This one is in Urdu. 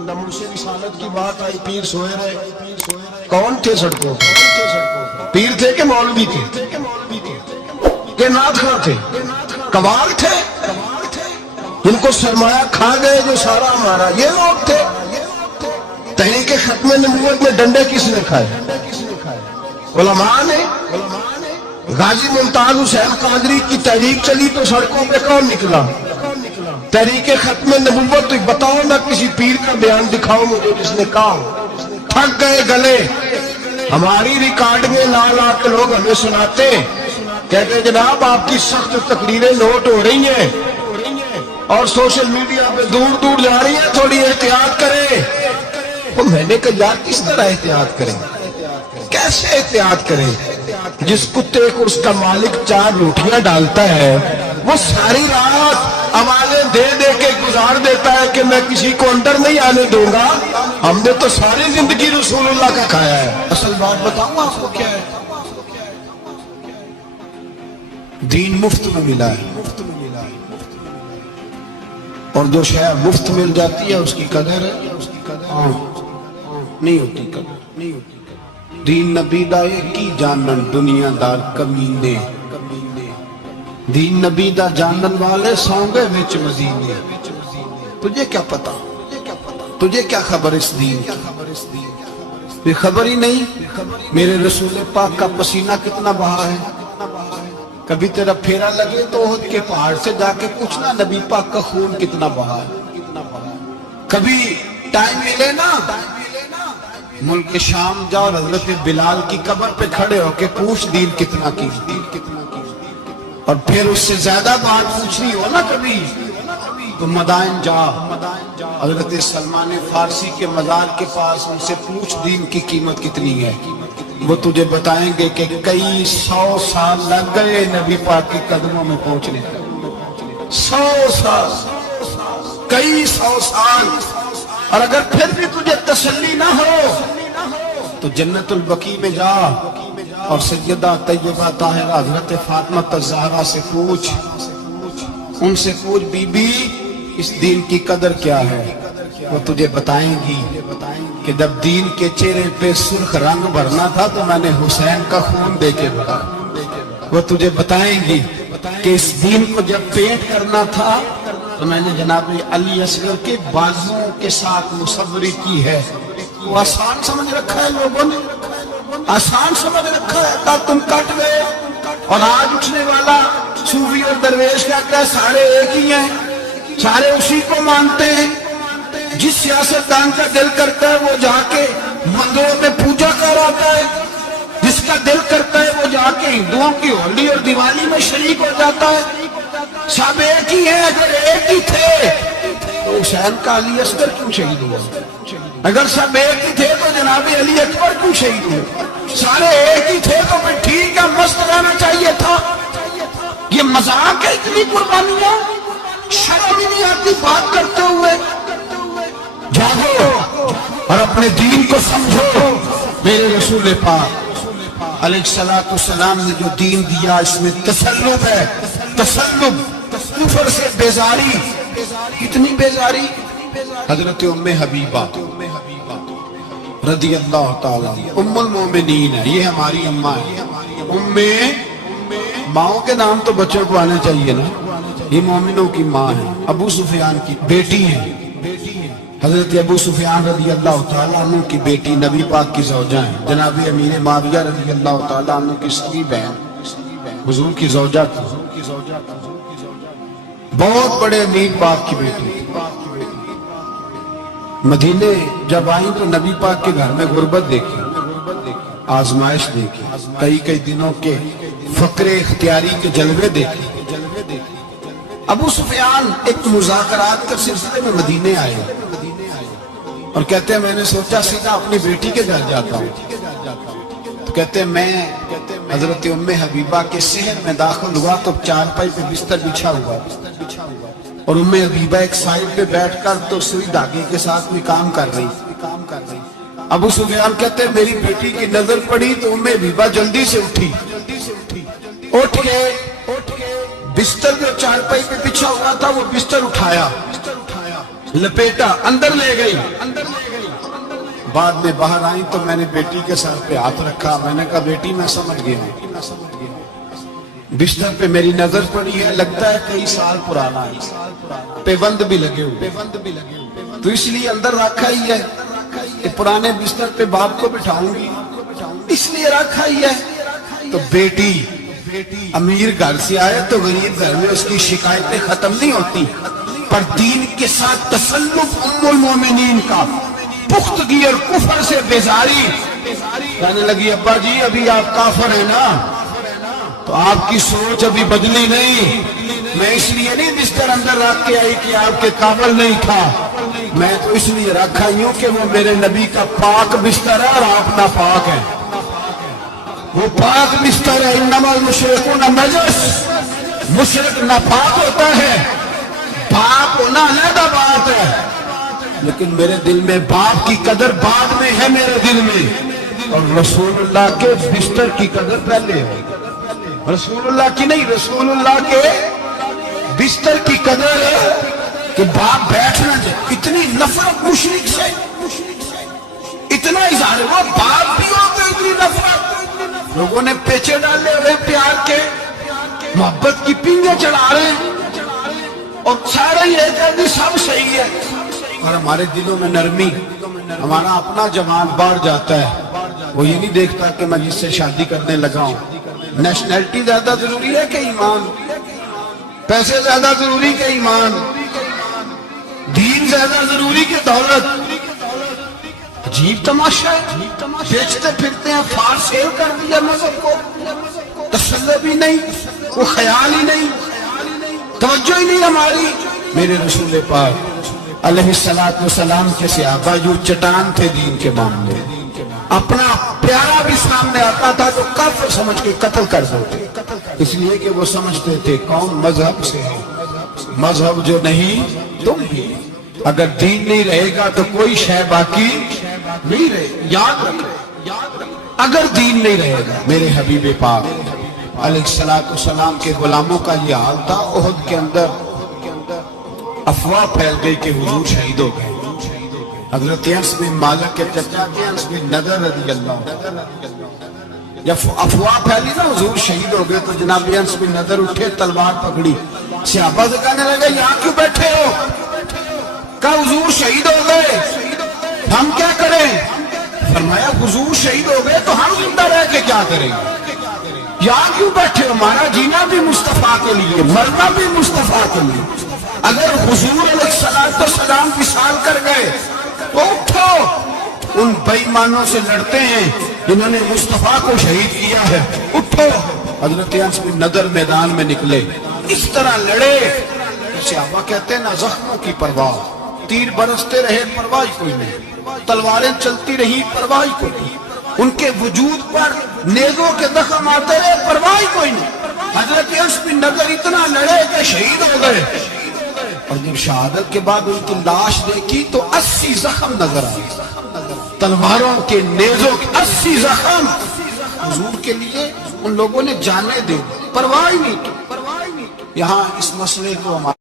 نموش رسالت کی بات آئی، پیر سوئے رہے، کون تھے سڑکوں؟ پیر تھے کہ مولوی تھے کہ نعت خواں تھے؟ قوال تھے جن کو سرمایہ کھا گئے جو سارا ہمارا، یہ لوگ تھے؟ تحریک ختم نبوت میں ڈنڈے کس نے کھائے؟ علماء نے۔ غازی ممتاز حسین قادری کی تحریک چلی تو سڑکوں پہ کون نکلا؟ تحریک ختم نبوت۔ بتاؤ نا کسی پیر کا بیان دکھاؤ مجھے جس نے کہا تھک گئے گلے۔ ہماری ریکارڈنگیں لا لا کے لوگ ہمیں سناتے، کہتے جناب آپ کی سخت تقریریں نوٹ ہو رہی ہیں اور سوشل میڈیا پہ دور دور جا رہی ہیں، تھوڑی احتیاط کریں۔ تو میں نے کہا یار کس طرح احتیاط کریں، کیسے احتیاط کریں؟ جس کتے کو اس کا مالک 4 روٹیاں ڈالتا ہے وہ ساری رات آوازیں دے دے کے گزار دیتا ہے کہ میں کسی کو اندر نہیں آنے دوں گا۔ ہم نے تو ساری زندگی رسول اللہ کا کھایا ہے۔ اصل بات بتاؤں آپ کو کیا ہے؟ دین مفت میں ملا ہے، اور جو شے مفت مل جاتی ہے اس کی قدر نہیں ہوتی، قدر نہیں ہوتی۔ دین نبی دا کی جانن دنیا دار کمینے، دین نبی دا جانن والے سونگے وچ مدینے۔ تجھے کیا پتا، تجھے کیا خبر اس دین کی؟ خبر ہی نہیں میرے رسول پاک کا پسینہ کتنا بہا ہے۔ کبھی تیرا پھیرا لگے تو احد کے پہاڑ سے جا کے پوچھنا نبی پاک کا خون کتنا بہا ہے۔ کبھی ٹائم ملے نا ملک شام جا اور حضرت بلال کی قبر پہ کھڑے ہو کے پوچھ دین کتنا کی، اور پھر اس سے زیادہ بات پوچھنی ہو نا کبھی تو مدائن جا، حضرت سلمان فارسی کے مزار کے پاس ان سے پوچھ دین کی قیمت کتنی ہے۔ وہ تجھے بتائیں گے کہ کئی 100 سال لگ گئے نبی پاک کی قدموں میں پہنچنے، 100 سال، کئی 100 سال۔ اور اگر پھر بھی تجھے تسلی نہ ہو تو جنت البقیع میں جا اور سیدہ طیبہ طاہرہ حضرت فاطمہ الزہرا سے پوچھ، ان سے پوچھ بی بی اس دین کی قدر کیا ہے۔ وہ تجھے بتائیں گی کہ جب دین کے چہرے پہ سرخ رنگ بھرنا تھا تو میں نے حسین کا خون دے کے بھرا۔ وہ تجھے بتائیں گی کہ اس دین کو جب پیٹ کرنا تھا تو میں نے جناب علی اصغر کے بازوں کے ساتھ مصوری کی ہے۔ وہ آسان سمجھ رکھا ہے لوگوں نے، آسان سمجھ رکھا ہے، تا تم کٹ گئے۔ اور آج اٹھنے والا صوفی اور درویش کہتا ہے سارے ایک ہی ہیں، سارے اسی کو مانتے ہیں۔ جس سیاستدان کا دل کرتا ہے وہ جا کے مندروں میں پوجا کراتا ہے، جس کا دل کرتا ہے وہ جا کے ہندوؤں کی ہولی اور دیوالی میں شریک ہو جاتا ہے۔ سب ایک ہی ہیں۔ اگر ایک ہی تھے تو حسین کا علی اصغر کیوں شہید ہوا؟ اگر سب ایک ہی تھے تو جناب علی اکبر کیوں شہید ہوئے؟ سارے ایک ہی تھے تو پھر ٹھیک ہے مست رہنا چاہیے تھا۔ یہ مذاق ہے اتنی قربانیاں، شرم ہی نہیں آتی بات کرتے ہوئے۔ جاگو اور اپنے دین کو سمجھو۔ میرے رسول پاک علیہ السلام نے جو دین دیا اس میں تسلب ہے، تسلب، کفر سے بیزاری۔ کتنی بیزاری؟ حضرت ام حبیبہ رضی اللہ تعالیٰ ام المومنین ہے، یہ ہماری اماں ہے۔ ماؤں کے نام تو بچوں کو آنے چاہیے نا، یہ مومنوں کی ماں ہے، ابو سفیان کی بیٹی ہے۔ حضرت ابو سفیان رضی اللہ تعالیٰ عنہ کی بیٹی نبی پاک کی زوجہ ہیں، جناب امیر معاویہ رضی اللہ تعالیٰ عنہ کی سکی بہن حضور کی زوجہ تھی، بہت بڑے امیر باپ کی بیٹی۔ مدینے جب آئیں تو نبی پاک کے گھر میں غربت دیکھی، آزمائش دیکھی، کئی کئی دنوں کے فقر اختیاری کے جلوے دیکھے۔ ابو سفیان ایک مذاکرات کے سلسلے میں مدینے آئے اور کہتے ہیں میں نے سوچا سیدھا اپنی بیٹی کے گھر جاتا ہوں، تو کہتے ہیں میں حضرت ام حبیبہ کے صحن میں داخل ہوا تو چارپائی پہ بستر بچھا ہوا، اور ام حبیبہ ایک سائڈ پہ بیٹھ کر تو سوئی دھاگے کے ساتھ بھی کام کر رہی۔ ابو سفیان کہتے ہیں میری بیٹی کی نظر پڑی تو ام حبیبہ جلدی سے اٹھی، اٹھ کے بستر جو چارپائی پہ بچھا ہوا تھا وہ بستر اٹھایا، لپیٹا اندر لے گئی. بعد میں باہر آئی تو میں نے بیٹی کے سر پہ ہاتھ رکھا. میں نے کہا بیٹی میں سمجھ گیا. بستر پہ میری نظر پڑی ہے, لگتا ہے کئی سال پرانا ہے, پیوند بھی لگے ہوئے, تو اس لیے اندر رکھا ہی ہے کہ پرانے بستر پہ باپ کو بٹھاؤں گی, اس لیے رکھا ہی ہے. تو بیٹی امیر گھر سے آئے تو غریب گھر میں اس کی شکایتیں ختم نہیں ہوتی, پر دین کے ساتھ تسلط ام المومنین کا, پختگی اور کفر سے بیزاری. کہنے لگی ابا جی ابھی آپ کافر ہیں نا, تو آپ کی سوچ ابھی بدلی نہیں. میں اس لیے نہیں بستر اندر رکھ کے آئی کہ آپ کے قابل نہیں تھا, میں تو اس لیے رکھا ہوں کہ وہ میرے نبی کا پاک بستر ہے اور آپ ناپاک ہیں. وہ پاک بستر ہے. انما المشرکون نجس, مشرک ناپاک ہوتا ہے, پاک ہونا علیحدہ بات ہے. لیکن میرے دل میں باپ کی قدر بعد میں ہے میرے دل میں, اور رسول اللہ کے بستر کی قدر پہلے ہے. رسول اللہ کی نہیں, رسول اللہ کے بستر کی قدر ہے کہ باپ بیٹھنا جائے. اتنی نفرت مشرک سے, اتنا اظہار, وہ باپ بھی ہو تو اتنی نفرت. لوگوں نے پیچھے ڈالے ہوئے پیار کے, محبت کی پینگیں چڑھا رہے ہیں, اور سارے یہ کہتے سب صحیح ہے. اور ہمارے دلوں میں نرمی, ہمارا اپنا جوان باہر جاتا ہے, وہ یہ نہیں دیکھتا کہ میں جس سے شادی کرنے لگا ہوں نیشنلٹی زیادہ ضروری ہے کہ ایمان, پیسے زیادہ ضروری کہ ایمان, دین زیادہ ضروری کہ دولت. عجیب تماشا ہے, بیچتے پھرتے ہیں, فار سیل کر دیا مذہب کو, تسلط بھی نہیں, وہ خیال ہی نہیں, توجہ ہی نہیں ہماری. میرے رسول پاک علیہ السلام کے صحابہ جو چٹان تھے دین کے معاملے, اپنا پیارا بھی سامنے آتا تھا تو کافر سمجھ کے قتل کر دیتے, اس لیے کہ وہ سمجھتے تھے کون مذہب سے ہے, مذہب جو نہیں تم بھی. اگر دین نہیں رہے گا تو کوئی شے باقی نہیں رہے. یاد رکھیں, اگر دین نہیں رہے گا. میرے حبیب پاک علیہ السلام کے غلاموں کا یہ حال تھا. احد کے اندر افواہ پھیل گئی کہ حضور شہید ہو گئے. حضرت انس بن مالک کے چچا کے انس بن نضر رضی اللہ, جب افواہ پھیلی نا حضور شہید ہو گئے, تو جناب انس بن نضر اٹھے, تلوار پکڑی, صحابہ سے کہنے لگے یہاں کیوں بیٹھے ہو؟ کہا حضور شہید ہو گئے, ہم کیا کریں؟ فرمایا حضور شہید ہو گئے تو ہم زندہ رہ کے کیا کریں گے؟ یہاں کیوں بیٹھے ہو؟ ہمارا جینا بھی مصطفیٰ کے لیے, مرنا بھی مصطفیٰ کے لیے. اگر حضور علیہ السلام وصال کر گئے تو اٹھو, ان بے ایمانوں سے لڑتے ہیں جنہوں نے مصطفیٰ کو شہید کیا ہے, اٹھو. حضرت انس بن نضر میدان میں نکلے, اس طرح لڑے. صحابہ کہتے ہیں نہ زخموں کی پرواہ, تیر برستے رہے پرواہ کوئی نہیں, تلواریں چلتی رہی پرواہ کوئی نہیں, ان کے وجود پر نیزوں کے زخم آتے رہے پرواہ کوئی نہیں. حضرت انس بن نضر اتنا لڑے کہ شہید ہو گئے, اور جب شہادت کے بعد ان کی لاش دیکھی تو 80 زخم نظر آئے, تلواروں کے, نیزوں کے 80 زخم. حضور کے لیے ان لوگوں نے جانے دے, پرواہ نہیں. یہاں اس مسئلے کو ہمارے